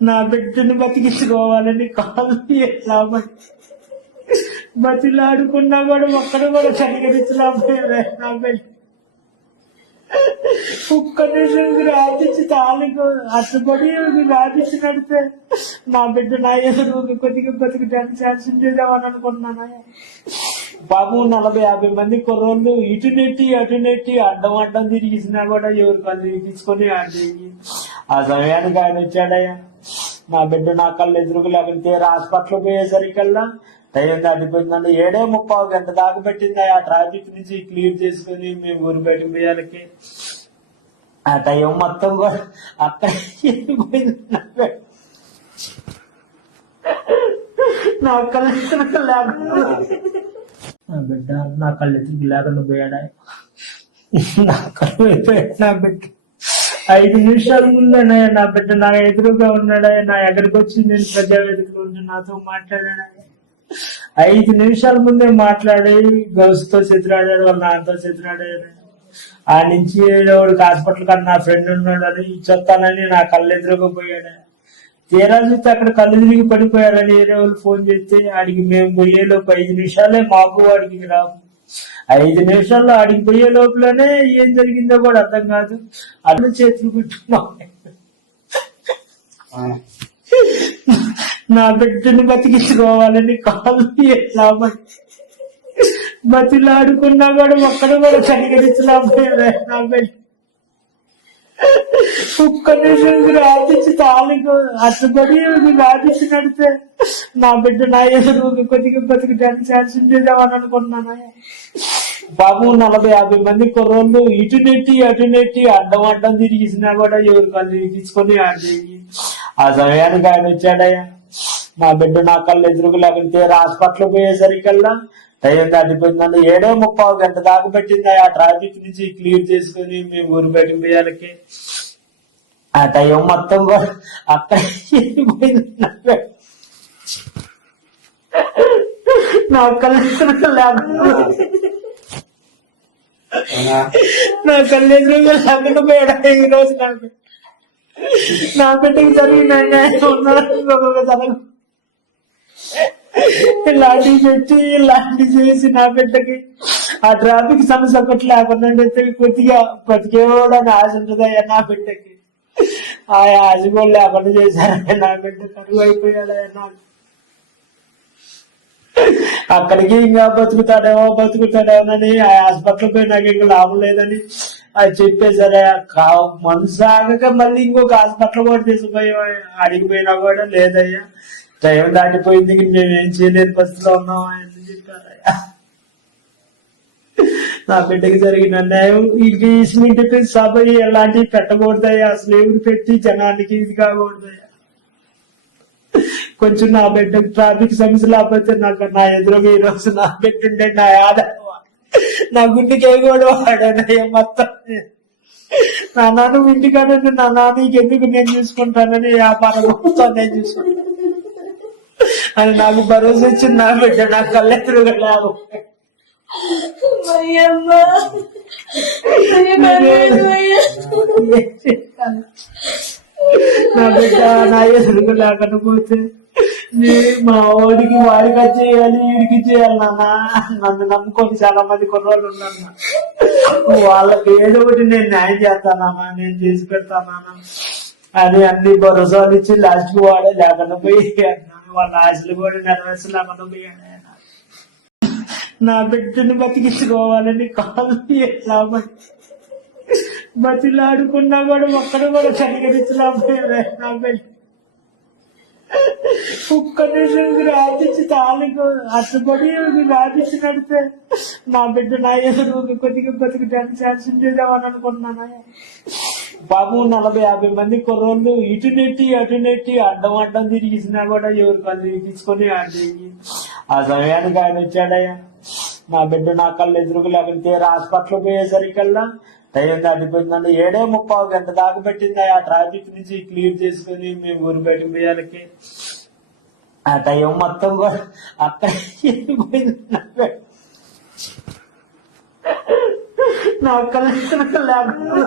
నా బిడ్డను బతికించుకోవాలని కాలు ఎట్లా బతిలాడుకున్నా కూడా ఒక్కడ కూడా కనికరించలేకపోయారు నా బిడ్డ. ఒక్క నిమిషం రాజించి తాళికు అట్టుబడి రాజించి నడితే నా బిడ్డ నా ఎదురు కొద్దిగా బతికడానికి ఛాన్స్ ఉండేదేమని అనుకున్నాను బాబు నలభై యాభై మంది కుర్రోళ్ళు ఇటు నెట్టి అటు నెట్టి అడ్డం అడ్డం తిరిగిసినా కూడా ఎవరు కళ్ళు తీసుకొని ఆడి ఆ సమయానికి ఆయన వచ్చాడయ్యా. నా బిడ్డ నా కళ్ళు ఎదురుకు లేకపోతే హాస్పిటల్ పోయేసరికల్లా టైం దాటిపోయిందండి. ఏడే ముప్పావు గంట దాకా పెట్టింది ఆ ట్రాఫిక్ నుంచి క్లియర్ చేసుకుని మేము ఊరు బయటకు పోయాలకి ఆ టైం మొత్తం కూడా అక్కడ నా నా కళ్ళు ఎదురుకు లేకుండా. నా బిడ్డ నా కళ్ళు ఎదురుకు లేకుండా పోయాడా నా కళ్ళు అయిపోయాడు నా బిడ్డ. ఐదు నిమిషాలు ముందనే నా బిడ్డ నా ఎదురుగా ఉన్నాడా నా ఎక్కడికి వచ్చి నేను ప్రజావేదికలో ఉండి నాతో మాట్లాడాడా ఐదు నిమిషాల ముందే మాట్లాడి గౌస్తో చెతురాడాడు వాళ్ళ నాన్నతో చెతురాడాడు ఆ నుంచి వాడికి హాస్పిటల్ కన్నా నా ఫ్రెండ్ ఉన్నాడు అని చెప్తానని నా కళ్ళు ఎదురుగా పోయాడు తీరా చూస్తే అక్కడ కళ్ళు తిరిగి పడిపోయాడని వేరే వాళ్ళు ఫోన్ చేస్తే వాడికి మేము పోయేలోపు ఐదు నిమిషాలే మాకు వాడికి రావు ఐదు నిమిషాల్లో ఆడికి పోయే లోపలనే ఏం జరిగిందో కూడా అర్థం కాదు. అల్లు చేతులు పెట్టుకున్నాం నా బిడ్డను బతికించుకోవాలని కాలు ఎట్లా బతిలాడుకున్నా కూడా ఒక్కడ కూడా కనికరించలేకపోయారు నా బిడ్డ ఒక్క నిమిషం రాజించి తాళికు అట్టుబడి రాజించి నడితే నా బిడ్డ నా ఎదురు కొద్దిగా బతికడానికి ఛాన్స్ ఉండేదేమని అనుకున్నాను బాబు నలభై యాభై మంది కుర్రోళ్ళు ఇటు నెట్టి అటు నెట్టి అడ్డం అడ్డం తిరిగిసినా కూడా ఎవరు కళ్ళు తీసుకొని ఆడేవి ఆ సమయానికి ఆయన వచ్చాడయ్యా. నా బిడ్డ నా కళ్ళు ఎదురుకు లేకపోతే హాస్పిటల్ పోయేసరికల్లా టైం దాటిపోయిందండి. ఏడో ముప్పై గంట దాకా పెట్టింది ఆ ట్రాఫిక్ నుంచి క్లియర్ చేసుకుని మేము ఊరు బయటకు పోయాలకి. ఆ టైం మొత్తం కూడా అక్కడ వెళ్ళిపోయింది నా బిడ్డ. నా కళ్ళు ఎదురుకు లేకుండా నా కళ్ళు ఎదురుగా లేకుండా పోయాడు ఈ రోజు నా బిడ్డ. నా బిడ్డకి జరిగిన అన్యాయం ఉన్నాడు ఇంకొకరికి జరగదు. ఇలాంటి పెట్టి ఇలాంటి చేసి నా బిడ్డకి ఆ ట్రాఫిక్ సమస్య ఒకటి లేకుండా ఉంటే కొద్దిగా బతికేవాడని ఆశ ఉంటుందయ్యా నా బిడ్డకి ఆ ఆశ కూడా లేకుండా చేశారయ్యా నా బిడ్డ కరువు అయిపోయాడయ్యా నాకు అక్కడికి ఇంకా బతుకుతాడేమో బతుకుతాడేమోనని ఆ హాస్పిటల్ పోయి నాకు ఇంకా లాభం లేదని అది చెప్పేసరే మనసు ఆగక మళ్ళీ ఇంకొక హాస్పిటల్ కూడా తీసుకుపోయి అడిగిపోయినా కూడా లేదయ్యా. టైం దాటిపోయింది మేమేం చేయలేని పరిస్థితిలో ఉన్నాం అని చెప్పారయ్యా. నా బిడ్డకి జరిగిన అన్యాయం ఇది సిమెంట్ సభ ఎలాంటివి పెట్టకూడదయ్యా. అసలు ఎవరు పెట్టి జనానికి ఇది కాకూడదయ్యా. కొంచెం నా బిడ్డ ట్రాఫిక్ సమస్య లేకపోతే నాకు నా ఎదురుగా ఈ రోజు నా బిడ్డ ఉండే నా ఆధారం నా గుండెకి కూడా వాడానయ్యా మొత్తం. నా నాన్న ఇంటికాడ నా నాన్న ఎందుకు నేను చూసుకుంటానని వ్యాపారం మొత్తం నేను చూసుకుంటాను అని నాకు భరోసా ఇచ్చింది నా బిడ్డ నా కళ్ళెదురుగా లేవు. నా బిడ్డ నా ఎదురుగా లేకపోతే మా వాడికి వాడికి చేయాలి వీడికి చేయాలి నాన్న. నన్ను నమ్ముకొని చాలా మంది కుర్రోళ్ళు ఉన్నారు వాళ్ళకి ఏదో ఒకటి నేను న్యాయం చేస్తానమ్మా నేను చేసి పెడతానన్నా అని అన్ని భరోసాలు ఇచ్చి లాస్ట్కి వాడే లేకుండా పోయి అన్నాను. వాళ్ళ ఆశలు కూడా నెరవేర్చలేకుండా పోయాడు ఆయన. నా బిడ్డను బతికించుకోవాలని కాలు ఎట్లా బతిలాడుకున్నా కూడా ఒక్కడ కూడా కనికరించలేకపోయారు నా బిడ్డ ఒక్క నిమిషం రాజించి తాళికు అట్టుబడి రాజించి నడితే నా బిడ్డ నా ఎదురు కొద్దిగా బతికడానికి ఛాన్స్ ఉండేదేమని అనుకున్నాను బాబు నలభై యాభై మంది కుర్రోళ్ళు ఇటు నెట్టి అటు నెట్టి అడ్డం అడ్డం తిరిగిసినా కూడా ఎవరు కళ్ళు తీసుకొని ఆడేవి ఆ సమయానికి ఆయన వచ్చాడయ్యా. నా బిడ్డ నా కళ్ళు ఎదురుకు లేకపోతే హాస్పిటల్ పోయేసరికల్లా టైం దాటిపోయిందండి. ఏడే ముప్పావు గంట దాకా పెట్టింది ఆ ట్రాఫిక్ నుంచి క్లియర్ చేసుకుని మేము ఊరు బయటకు పోయాలకి. ఆ టైం మొత్తం కూడా అక్కడ నా నా కళ్ళు లేకుండా.